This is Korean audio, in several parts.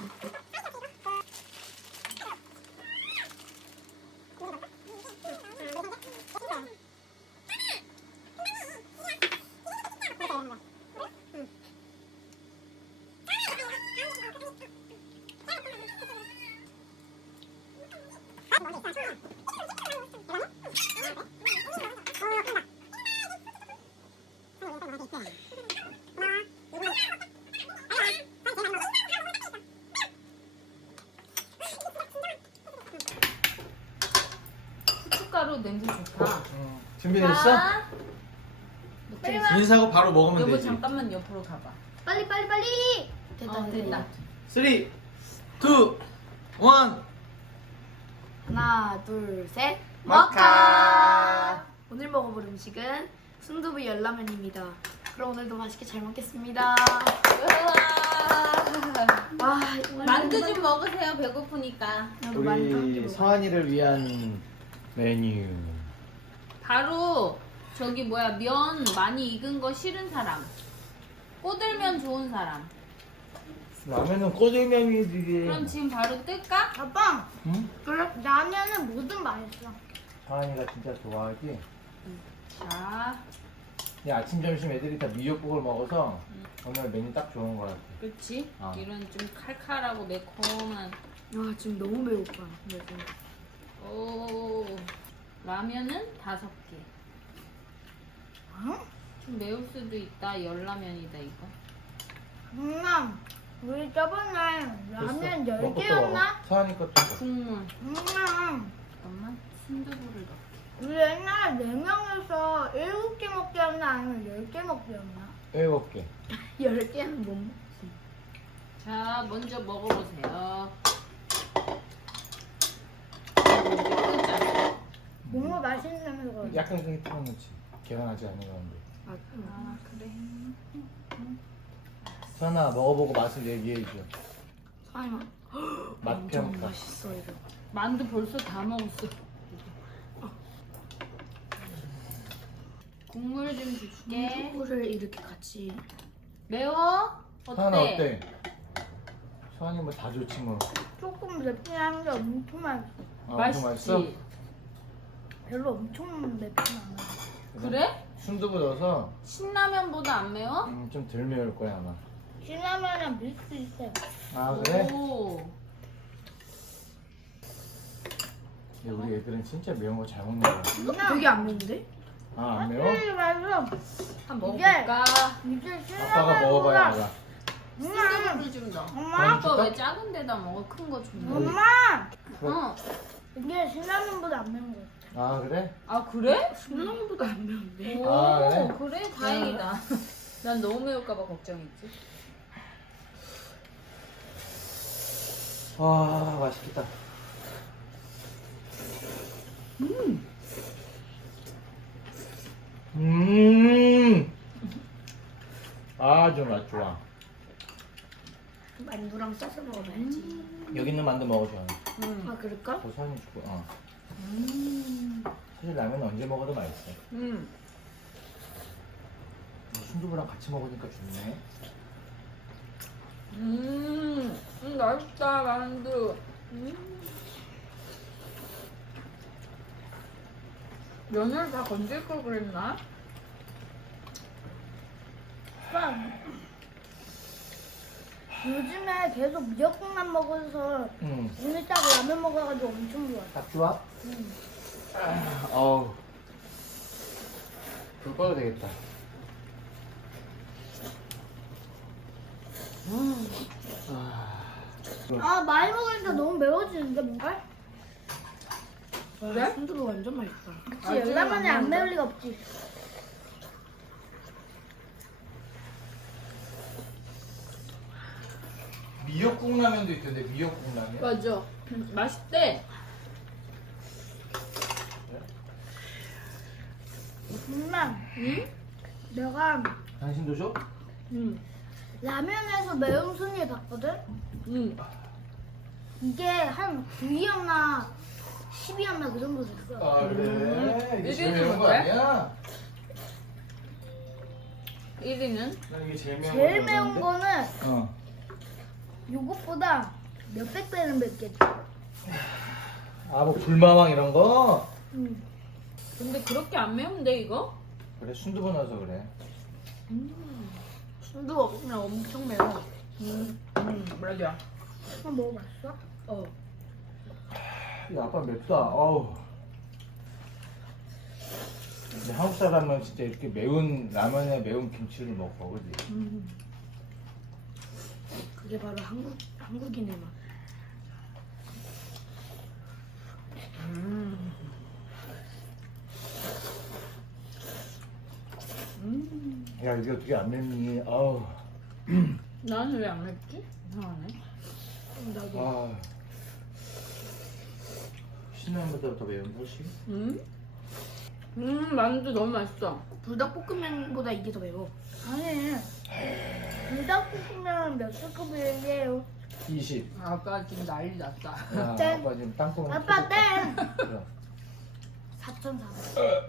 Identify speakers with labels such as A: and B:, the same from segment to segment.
A: 후춧가루 냄새 좋다.
B: 준비됐어?
A: 자,
B: 인사하고 바로 먹으면
A: 여보
B: 되지.
A: 잠깐만 옆으로 가봐.
C: 빨리. 됐다.
A: 됐다.
B: 3, 2, 1.
C: 하나, 둘, 셋.
B: 먹카!
C: 오늘 먹어볼 음식은 순두부 열라면입니다. 그럼 오늘도 맛있게 잘 먹겠습니다. 와,
A: 만두 좀 먹으세요. 배고프니까.
C: 나도 만두 한개
B: 우리
C: 먹어.
B: 서한이를 위한 메뉴.
A: 바로 저기 뭐야 면 많이 익은 거 싫은 사람. 꼬들면 좋은 사람.
B: 라면은 꼬들면이지.
A: 그럼 지금 바로 뜰까?
C: 아빠,
B: 응?
C: 그래? 라면은 뭐든 맛있어.
B: 서한이가 진짜 좋아하지?
A: 자,
B: 야, 아침 점심 애들이 다 미역국을 먹어서 오늘 메뉴 딱 좋은 거 같아.
A: 그렇지?
B: 어.
A: 이런 좀 칼칼하고 매콤한.
C: 와, 지금 너무 배고파.
A: 오, 라면은 5개. 좀 매울 수도 있다. 열라면이다 이거.
D: 엄마, 우리 저번에 라면
B: 됐어. 먹고 또
D: 10개였나?
B: 먹어. 서한이 것도 먹어.
A: 국물.
D: 엄마,
A: 잠깐만. 순두부를 넣게.
D: 우리 옛날에 4명이서 7개 먹기였나 아니면 10개 먹기였나?
B: 7개.
C: 10개는 못 먹지.
A: 자, 먼저 먹어보세요. 먼저 끄자.
D: 너무 맛있는 냄새가
B: 약간 그게 틀어놓지. 계란하지 않은 가운데.
A: 아, 그래.
B: 서한아, 먹어보고 맛을 얘기해줘.
C: 아니야.
B: 맛
C: 엄청
B: 평가.
C: 맛있어 이거.
A: 만두 벌써 다 먹었어. 국물 좀 줄게.
C: 소를 이렇게 같이.
A: 매워?
B: 서한아
A: 어때?
B: 어때? 서한이 뭐 다 좋지 뭐.
D: 조금 맵긴 한데 엄청 맛있어.
B: 아,
A: 맛있지?
B: 맛있어?
D: 별로 엄청 맵진 않아.
A: 그래?
B: 순두부 넣어서
A: 신라면보다 안 매워?
B: 좀 덜 매울 거야 아마.
D: 신라면이랑 믹스 있어요.
B: 아 그래?
A: 오.
B: 야, 우리 애들은 진짜 매운 거 잘 먹는 거야.
C: 되게 안 매운데?
B: 아 안 매워?
D: 되게 맛있어.
A: 한번
D: 이게-
A: 먹어볼까?
D: 이제
B: 아빠가 먹어봐야
D: 신라면보다
B: 알아.
A: 순두부를 좀 넣어.
D: 엄마,
A: 아빠 왜 작은 데다 먹어? 큰 거 좀 넣어.
D: 엄마,
A: 어.
D: 이게 신라면보다 안 매운 거 같아.
B: 아 그래?
A: 아, 그래?
C: 순두부보다 안 매운데?
A: 오,
B: 아,
A: 그래? 다행이다. 난 너무 매울까봐 걱정했지.
B: 와 맛있겠다. 아주 맛 좋아.
C: 만두랑 싸서 먹어봐야지.
B: 여기 있는 만두 먹어줘.
C: 아 그럴까?
B: 고소한 주고. 사실 라면 언제 먹어도 맛있어. 순두부랑 같이 먹으니까 좋네.
A: 맛있다, 만두. 면을 다 건질 걸 그랬나?
D: 오빠, 요즘에 계속 미역국만 먹어서 오늘 딱 라면 먹어가지고 엄청 좋아.
B: 딱 좋아? 어우. 불 꺼도 되겠다.
D: 아, 많이 먹으니까 너무 매워지는데 뭔가?
C: 그래? 순두부 완전 맛있다.
D: 그치, 열라면에 안 매울 리가 없지.
B: 미역국 라면도 있던데 미역국 라면?
A: 맞아. 맛있대.
D: 엄마,
A: 응?
D: 내가
B: 당신도 줘?
A: 응.
D: 라면에서 매운 순위 봤거든?
A: 응.
D: 이게 한 9위였나 10위였나 그 정도 됐어.
B: 아 그래? 이게 제일
A: 1위는
B: 매운 거
A: 뭔데?
B: 아니야?
A: 1위는?
B: 난 이게 제일 매운
D: 제일
B: 거
D: 매운
B: 같은데?
D: 거는
B: 어.
D: 요것보다 몇백 배는 맵겠지.
B: 아, 뭐 불마왕 이런 거?
A: 근데 그렇게 안 매운데 이거?
B: 그래, 순두부 넣어서 그래.
C: 순두 없으면 엄청 매워.
A: 맞아.
D: 한번 먹어봤어?
C: 어.
B: 야, 아빠 맵다. 어우. 근데 한국 사람은 진짜 이렇게 매운 라면에 매운 김치를 먹어, 그지?
C: 그게 바로 한국인의 맛.
B: 야, 이게 어떻게 안 맵니? 아우.
A: 나는 왜 안 맵지? 이상하네.
C: 나도.
B: 아. 신라면보다 더 매운 훨씬?
A: 만두 너무 맛있어.
C: 불닭볶음면보다 이게 더 매워.
D: 아니. 불닭볶음면 몇 스쿱이에요?
B: 20.
A: 아까 지금 난리 났다.
B: 야,
D: 짠.
B: 아빠 지금 땅콩.
D: 아빠 땡!
B: 그래.
C: 4,400.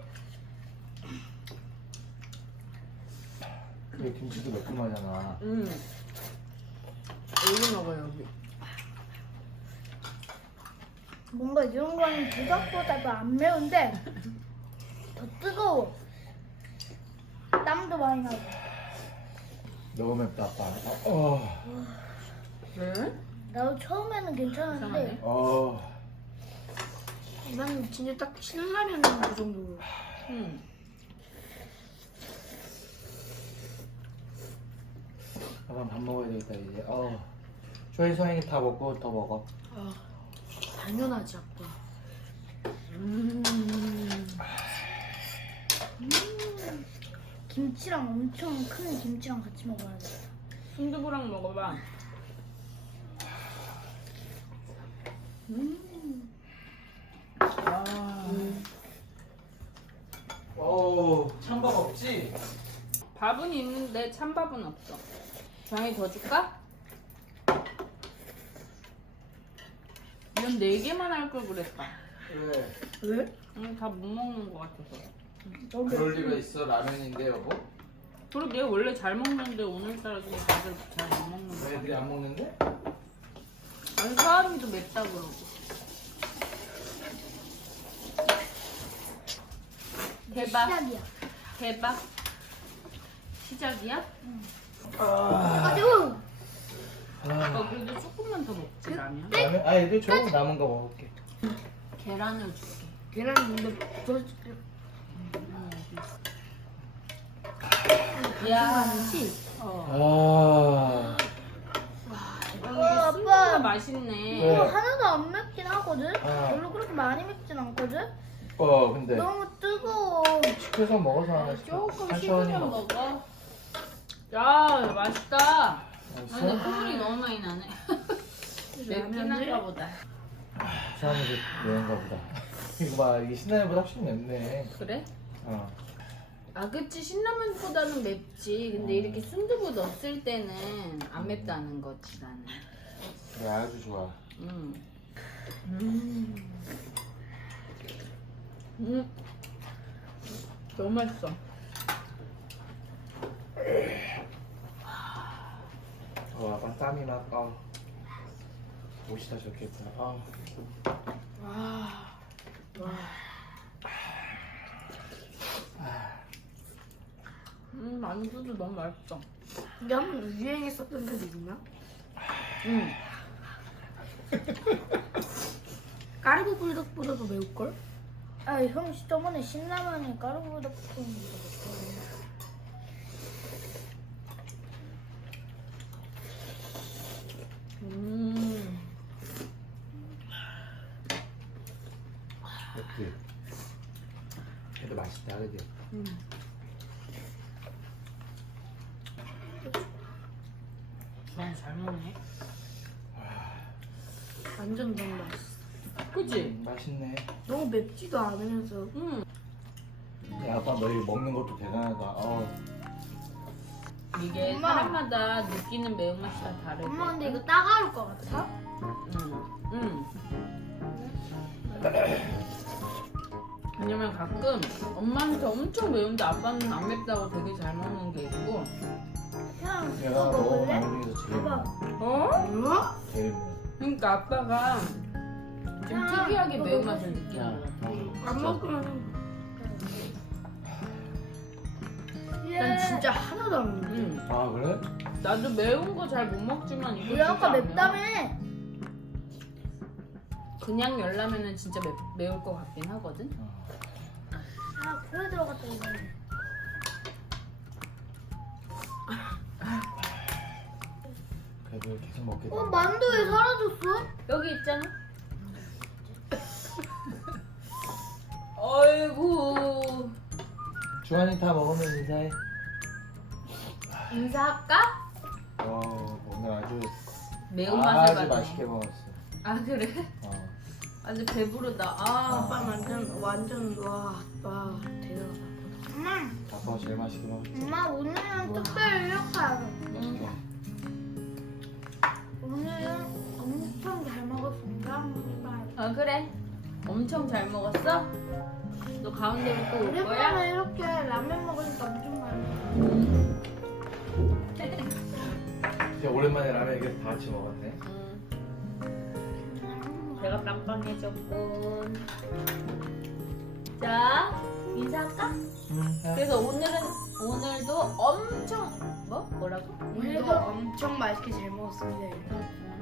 B: 그래, 김치도 매콤하잖아.
A: 여기 먹어 여기.
D: 뭔가 이런 거는 불닭보다 더 안 매운데 더 뜨거워. 땀도 많이 나고.
B: 너무 맵다, 아빠. 어.
A: 왜?
D: 나도 처음에는 괜찮았는데
A: 이상하네.
B: 어.
C: 난 진짜 딱 신라면 그 정도로.
B: 아빠 밥 먹어야 되겠다, 이제. 어. 저희 성인이 다 먹고 더 먹어.
C: 아, 당연하지 아빠.
D: 김치랑 엄청 큰 김치랑 같이 먹어야 돼.
A: 순두부랑 먹어봐.
B: 어우, 찬밥 없지?
A: 밥은 있는데 찬밥은 없어. 장이 더 줄까? 이건 4개만 할 걸 그랬다.
B: 왜?
C: 왜?
A: 다 못 먹는 것 같아서.
B: 그럴 리가 있어, 라면인데, 여보?
A: 그러게 원래 잘 먹는데 오늘따라 좀 다들 잘 못 먹는
B: 왜
A: 거야.
B: 애들이 안 먹는데?
A: 아니 서아미도 맵다 그러고. 대박.
D: 시작이야.
A: 대박. 시작이야?
D: 가지고
A: 아빠 그래도 조금만 더 먹지 라면.
B: 라면? 아, 애들 조금 남은 거 먹을게.
A: 계란을 줄게.
C: 계란 근데 부서질게.
A: 야.
C: 많지?
A: 어.
B: 아.
A: 이게
D: 아빠.
A: 순두부가 맛있네.
B: 왜?
D: 하나도 안 맵긴 하거든?
B: 아.
D: 별로 그렇게 많이 맵진 않거든?
B: 근데.
D: 너무 뜨거워.
B: 시켜서 먹어서
A: 조금
B: 천천히
A: 식으면
B: 먹어.
A: 먹어. 야 맛있다. 근데
B: 알았어?
A: 콧물이 너무 많이 나네. 맵긴 한가 보다.
B: 사람이 매운가 보다. 이거 봐, 이게 신라면보다 훨씬 맵네.
A: 그래?
B: 어.
A: 아 그치 신라면보다는 맵지. 근데 이렇게 순두부 넣었을 때는 안 맵다는 거지 나는.
B: 그래, 아주 좋아.
A: 너무 맛있어.
B: 아빠 땀이 막, 옷이 다 좋겠다.
A: 만두도 너무 맛있어.
C: 이게 한번 유행했었던 데 있나?
A: 응.
C: 까르보 불닭보다 더 매울걸?
D: 아, 형 저번에 신라면에 가루보다 볶은 거 먹었어.
B: 그치? 그래도 맛있다, 그지?
A: 주방 잘 먹네.
C: 완전 너무 맛있어.
A: 그치?
B: 맛있네.
C: 너무 맵지도 않으면서
B: 야, 아빠 너희 먹는 것도 대단하다.
A: 이게
D: 엄마.
A: 사람마다 느끼는 매운맛이 다 다르고.
D: 엄마 근데 이거 따가울 것 같아?
A: 응. 왜냐면 가끔 엄마한테 엄청 매운데 아빠는 안 맵다고 되게 잘 먹는 게 있고.
D: 형
B: 내가
D: 이거
B: 먹은
D: 먹을래?
B: 라면 중에서 제일
D: 봐봐.
B: 많아.
A: 어?
B: 제일 매워.
A: 그러니까 아빠가 좀 특이하게 매운맛을 느끼는 것 같아.
C: 안 먹으면 난 진짜 하나도 안 먹는데.
B: 아 그래?
A: 나도 매운 거 잘 못 먹지만 이거
D: 우리
A: 진짜
D: 아까
A: 안 매워.
D: 맵다며.
A: 그냥 열라면은 진짜 매울 것 같긴 하거든.
D: 아, 코에 들어갔다 이거.
B: 그래도 계속 먹게 돼.
D: 만두 왜 사라졌어?
A: 여기 있잖아. 어이구.
B: 주환이 다 먹으면 인사해.
A: 인사할까?
B: 오늘 아주
A: 매운맛을
B: 아주
A: 받네.
B: 맛있게 먹었어.
A: 아 그래?
B: 어.
A: 아주 배부르다. 아.
C: 아빠 완전 와 대단하다.
D: 엄마,
B: 아빠가 제일 맛있게 먹었지.
D: 엄마 오늘은 특별히 이렇게 하자.
B: 맛있게.
D: 오늘은 엄청 잘 먹었습니다.
A: 아 그래? 엄청 잘 먹었어? 너 가운데로 또 올 거야?
D: 오랜만에 이렇게 라면 먹으니까 엄청 많이
B: 진짜 오랜만에 라면 이렇게 다 같이 먹었네.
A: 배가 빵빵해졌군. 자, 인사할까? 그래서 오늘도 엄청 뭐라고?
C: 오늘도 엄청 맛있게 잘 먹었습니다.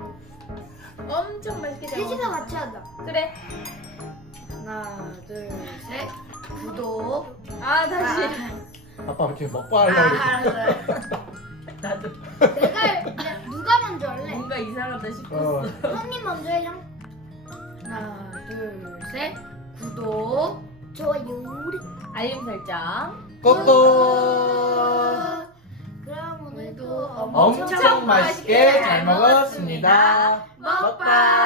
A: 엄청 맛있게 잘
D: 셋이서
A: 먹었어.
D: 같이 하자.
A: 그래.
C: 하나, 둘, 셋. 구독.
A: 아 다시.
B: 아빠 지금 먹고 하려고 그래.
C: 알았어요.
A: 나도
D: 누가 먼저 할래?
A: 뭔가 이상하다 싶었어.
D: 형님 먼저 해, 형.
C: 하나, 둘, 셋. 구독.
D: 좋아요.
A: 알림 설정.
B: 꼬꼬.
D: 그럼 오늘도
C: 오늘도
B: 엄청 맛있게 잘 먹었습니다.
C: 먹방.